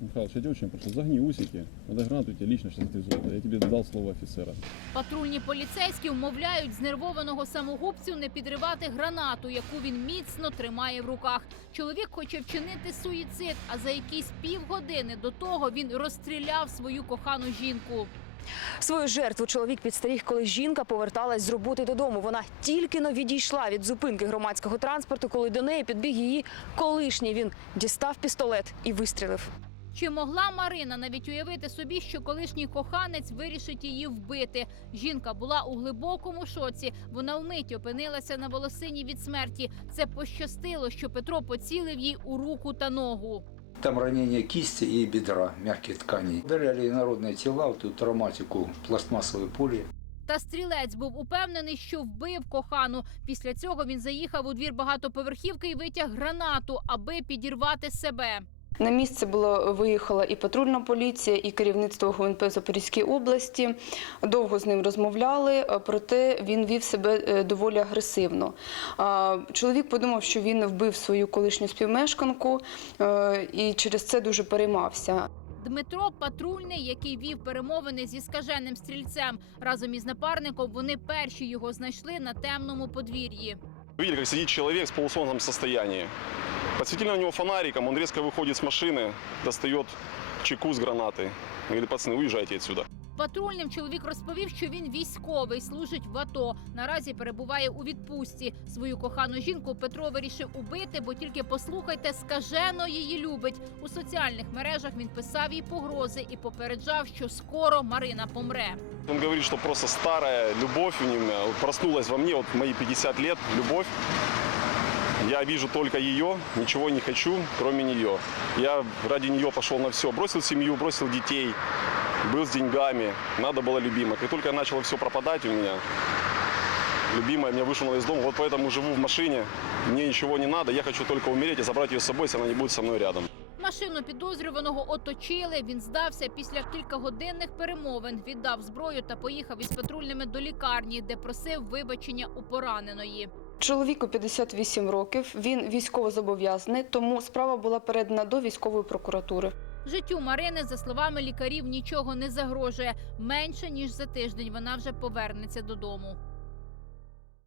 Михайлович, я тебя очень прошу, загни усики, надо гранату тебе лично сейчас отвезу. Я тебе дал слово офицера. Патрульні поліцейські вмовляють знервованого самогубцю не підривати гранату, яку він міцно тримає в руках. Чоловік хоче вчинити суїцид, а за якісь півгодини до того він розстріляв свою кохану жінку. Свою жертву чоловік підстеріг, коли жінка поверталась з роботи додому. Вона тільки но відійшла від зупинки громадського транспорту, коли до неї підбіг її колишній. Він дістав пістолет і вистрілив. Чи могла Марина навіть уявити собі, що колишній коханець вирішить її вбити? Жінка була у глибокому шоці. Вона вмить опинилася на волосині від смерті. Це пощастило, що Петро поцілив їй у руку та ногу. Там ранение кисти и бедра, мягких тканей. Ударяли народные тела, вот эту травматику, пластмассовые пули. Та стрілець був упевнений, що вбив кохану. Після цього він заїхав у двір багатоповерхівки і витяг гранату, аби підірвати себе. На місце було виїхала і патрульна поліція, і керівництво ГУНП Запорізькій області. Довго з ним розмовляли, проте він вів себе е, доволі агресивно. Чоловік подумав, що він вбив свою колишню співмешканку е, і через це дуже переймався. Дмитро патрульний, який вів перемовини зі скаженим стрільцем. Разом із напарником вони перші його знайшли на темному подвір'ї. Видели, как сидит человек в полусонном состоянии. Подсветили на него фонариком, он резко выходит с машины, достает чеку с гранатой. Говорит, пацаны, уезжайте отсюда. Патрульним чоловік розповів, що він військовий, служить в АТО. Наразі перебуває у відпустці. Свою кохану жінку Петро вирішив убити, бо тільки послухайте, скажено її любить. У соціальних мережах він писав їй погрози і попереджав, що скоро Марина помре. Он говорит, что просто старая любовь у него проснулась во мне, вот мои 50 лет, любовь. Я вижу только ее, ничего не хочу, кроме нее. Я ради нее пошел на все. Бросил семью, бросил детей, был с деньгами, надо было любимой. Как только начало все пропадать у меня, любимая меня вышла из дома, вот поэтому живу в машине, мне ничего не надо, я хочу только умереть и забрать ее с собой, если она не будет со мной рядом. Машину підозрюваного оточили. Він здався після кількагодинних перемовин, віддав зброю та поїхав із патрульними до лікарні, де просив вибачення у пораненої. Чоловіку 58 років, він військовозобов'язаний, тому справа була передана до військової прокуратури. Життю Марини, за словами лікарів, нічого не загрожує. Менше ніж за тиждень вона вже повернеться додому.